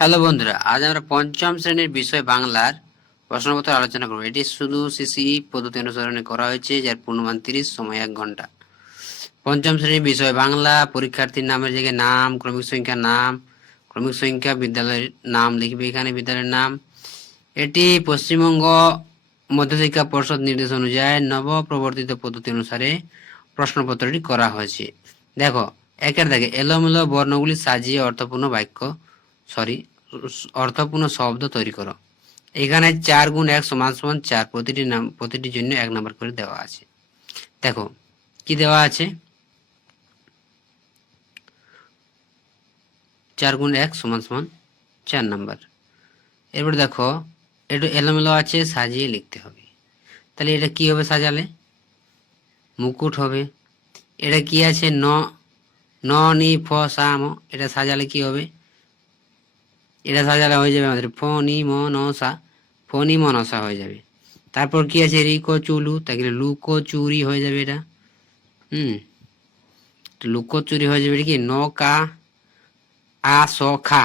Hello বন্ধুরা, আজ আমরা পঞ্চম শ্রেণীর বিষয় বাংলার প্রশ্নপত্র আলোচনা করব। এটি শুধু সিসি পদ্ধতি অনুসরণে করা হয়েছে, যার পূর্ণমান 30, সময় 1 ঘন্টা। পঞ্চম শ্রেণীর বিষয় বাংলা পরীক্ষার্থীর নামের জায়গায় নাম, ক্রমিক সংখ্যা, বিদ্যালয়ের নাম লিখবে এখানে, বিদ্যালয়ের নাম। এটি পশ্চিমবঙ্গ মধ্যশিক্ষা পর্ষদ নির্দেশ অনুযায়ী নবপ্রবর্তিত পদ্ধতি অনুসারে প্রশ্নপত্রটি করা হয়েছে। দেখো, একের দাগে এলোমেলো বর্ণগুলি সাজিয়ে অর্থপূর্ণ শব্দ তৈরি করো। এখানে 4 গুণ 1 সমান সমান 4, প্রতিটির জন্য 1 নাম্বার করে দেওয়া আছে। দেখো কি দেওয়া আছে, 4 গুণ 1 সমান সমান 4 নাম্বার। এরপর দেখো, একটু এলোমেলো আছে, সাজিয়ে লিখতে হবে। তাহলে এটা কি হবে সাজালে? মুকুট হবে। এটা কি আছে? ন নি ফ সাম, এটা সাজালে কি হবে? এটা সাজালে হয়ে যাবে আমাদের ফণি মনসা হয়ে যাবে। তারপর কি আছে? রিকো চুলু, তাই লুকো চুরি হয়ে যাবে এটা। লুকো চুরি হয়ে যাবে। এটা কি? নকা খা,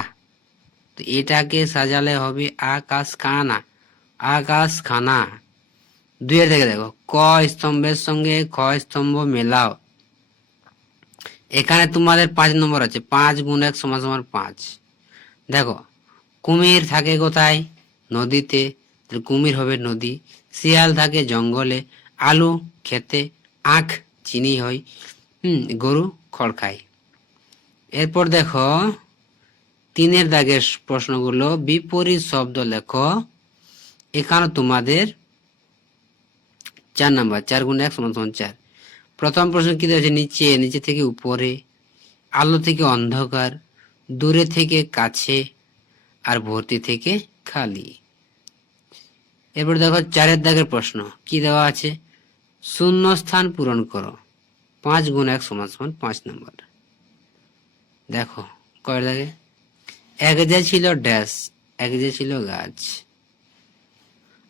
তো এটাকে সাজালে হবে আকাশ খানা। দুইয়ের থেকে দেখো, ক স্তম্ভের সঙ্গে খ স্তম্ভ মেলাও। এখানে তোমাদের 5 নম্বর আছে, 5 গুণ 1 সমান সমান 5। দেখো, কুমির থাকে কোথায়? নদীতে, কুমির হবে নদী। শিয়াল থাকে জঙ্গলে, আলু খেতে, আখ চিনি হয়, গরু খড় খায়। এরপর দেখো, 3-এর দাগের প্রশ্নগুলো, বিপরীত শব্দ লেখো। এখানে তোমাদের 4 নাম্বার, 4 গুণ 1 সমান সমান 4। প্রথম প্রশ্ন কি দেওয়া আছে? নিচে থেকে উপরে, আলো থেকে অন্ধকার, দূরে থেকে কাছে, আর ভর্তি থেকে খালি। এরপর দেখো 4-এর দাগের প্রশ্ন কি দেওয়া আছে? শূন্য স্থান পূরণ করো। 5 গুণ 1 সমান সমান 5 নাম্বার। দেখো কয়ের দাগে, এক যে ছিল ড্যাশ, এক যে ছিল গাছ,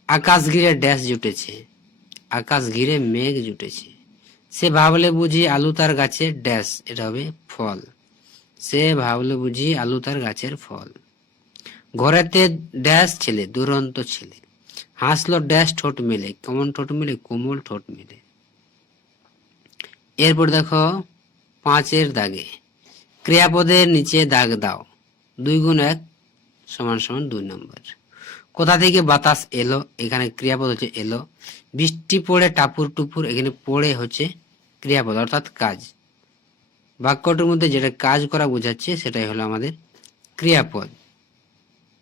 আকাশ ঘিরে ড্যাশ জুটেছে, আকাশ ঘিরে মেঘ জুটেছে, সে ভাবলে বুঝি আলু তার গাছে ড্যাশ, এটা হবে ফল। সে ভাবলে বুঝি আলু তার গাছের ফল। ঘরেতে ড্যাশ ছেলে, দুরন্ত ছেলে, হাসলো ড্যাশ ঠোঁট মেলে, কেমন ঠোঁট মেলে? কোমল ঠোঁট মেলে। এরপর দেখো 5-এর দাগে, ক্রিয়াপদের নিচে দাগ দাও। 2 গুণ 1 সমান সমান 2 নম্বর। কোথা থেকে বাতাস এলো? এখানে ক্রিয়াপদ হচ্ছে এলো। বৃষ্টি পড়ে টাপুর টুপুর, এখানে পড়ে হচ্ছে ক্রিয়াপদ অর্থাৎ কাজ। বাক্যটির মধ্যে যেটা কাজ করা বোঝাচ্ছে সেটাই হলো আমাদের ক্রিয়াপদ।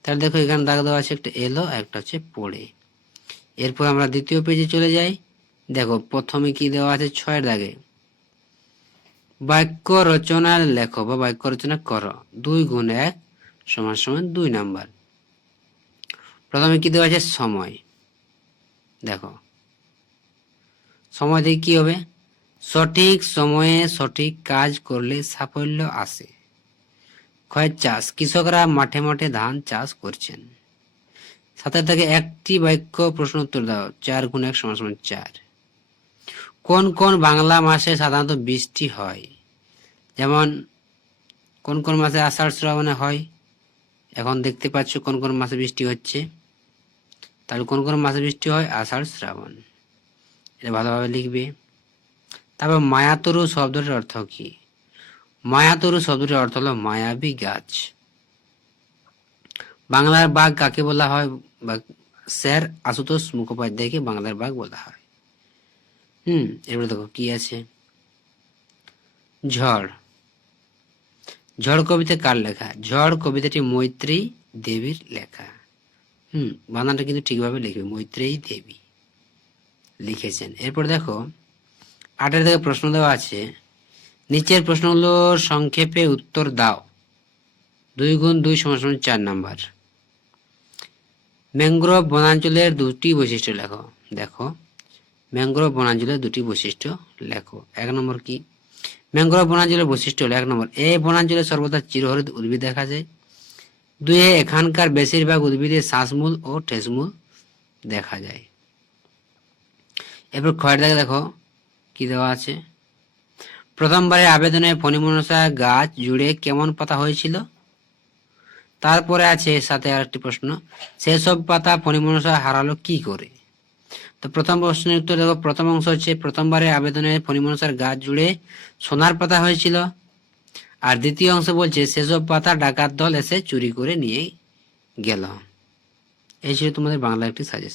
তাহলে দেখো এখানে দাগ দেওয়া আছে, একটা এলো, একটা হচ্ছে পড়ে। এরপর আমরা দ্বিতীয় পেজে চলে যাই। দেখো প্রথমে কি দেওয়া আছে? 6-এর দাগে, বাক্য রচনা লেখো বা বাক্য রচনা করো। 2 গুণ 1 সমান সমান 2 নাম্বার। প্রথমে কি দেওয়া আছে? সময়। দেখো সময় থেকে কি হবে? সঠিক সময়ে সঠিক কাজ করলে সাফল্য আসে। ক্ষয় চাষ, কৃষকরা মাঠে মাঠে ধান চাষ করছেন। 7-এর থেকে একটি বাক্য প্রশ্ন উত্তর দাও। 4 গুণ 1 সমান সমান 4। কোন কোন বাংলা মাসে সাধারণত বৃষ্টি হয়? যেমন কোন কোন মাসে? আষাঢ় শ্রাবণে হয়। এখন দেখতে পাচ্ছ কোন কোন মাসে বৃষ্টি হচ্ছে। তাহলে কোন কোন মাসে বৃষ্টি হয়? আষাঢ় শ্রাবণ। এটা ভালোভাবে লিখবে। তারপর মায়াতরু শব্দটির অর্থ কি? মায়াতরু শব্দটির অর্থ হলো মায়াবী গাছ। বাংলার বাঘ কাকে বলা হয়? স্যার আশুতোষ মুখোপাধ্যায়কে বাংলার বাঘ বলা হয়। এবার দেখো কি আছে? ঝড়। ঝড় কবিতা কার লেখা? ঝড় কবিতাটি মৈত্রী দেবীর লেখা। বানানটা কিন্তু ঠিকভাবে লিখবে, মৈত্রেয়ী দেবী লিখেছেন। এরপর দেখো 8-এর থেকে প্রশ্ন দেওয়া আছে। নিচের প্রশ্নগুলোর সংক্ষেপে উত্তর দাও। 2 গুণ 2 সমান সমান 4 নাম্বার। ম্যানগ্রোভ বনাঞ্চলের 2টি বৈশিষ্ট্য লেখো। দেখো ম্যানগ্রোভ বনাঞ্চলের 2টি বৈশিষ্ট্য লেখো। 1 নম্বর কি? ম্যানগ্রোভ বনাঞ্চলের বৈশিষ্ট্য হলো 1 নম্বর, এই বনাঞ্চলে সর্বদা চিরহরিত উদ্ভিদ দেখা যায়। 2, এখানকার বেশিরভাগ উদ্ভিদে শ্বাসমূল ও ঠেসমূল দেখা যায়। এরপর ক্ষয়ের দাগে দেখো কি দেওয়া আছে। প্রথমবারের আবেদনে ফণিমনসা গাছ জুড়ে কেমন পাতা হয়েছিল? তারপরে আছে এর সাথে আরেকটি প্রশ্ন, সেসব পাতা ফণিমনসা হারালো কি করে? তো প্রথম প্রশ্নের উত্তর দেখো, প্রথম অংশ হচ্ছে প্রথমবারে আবেদনে ফণিমনসার গাছ জুড়ে সোনার পাতা হয়েছিল। আর দ্বিতীয় অংশ বলছে সেসব পাতা ডাকাত দল এসে চুরি করে নিয়ে গেল। এই ছিল তোমাদের বাংলা একটি সাজেশন।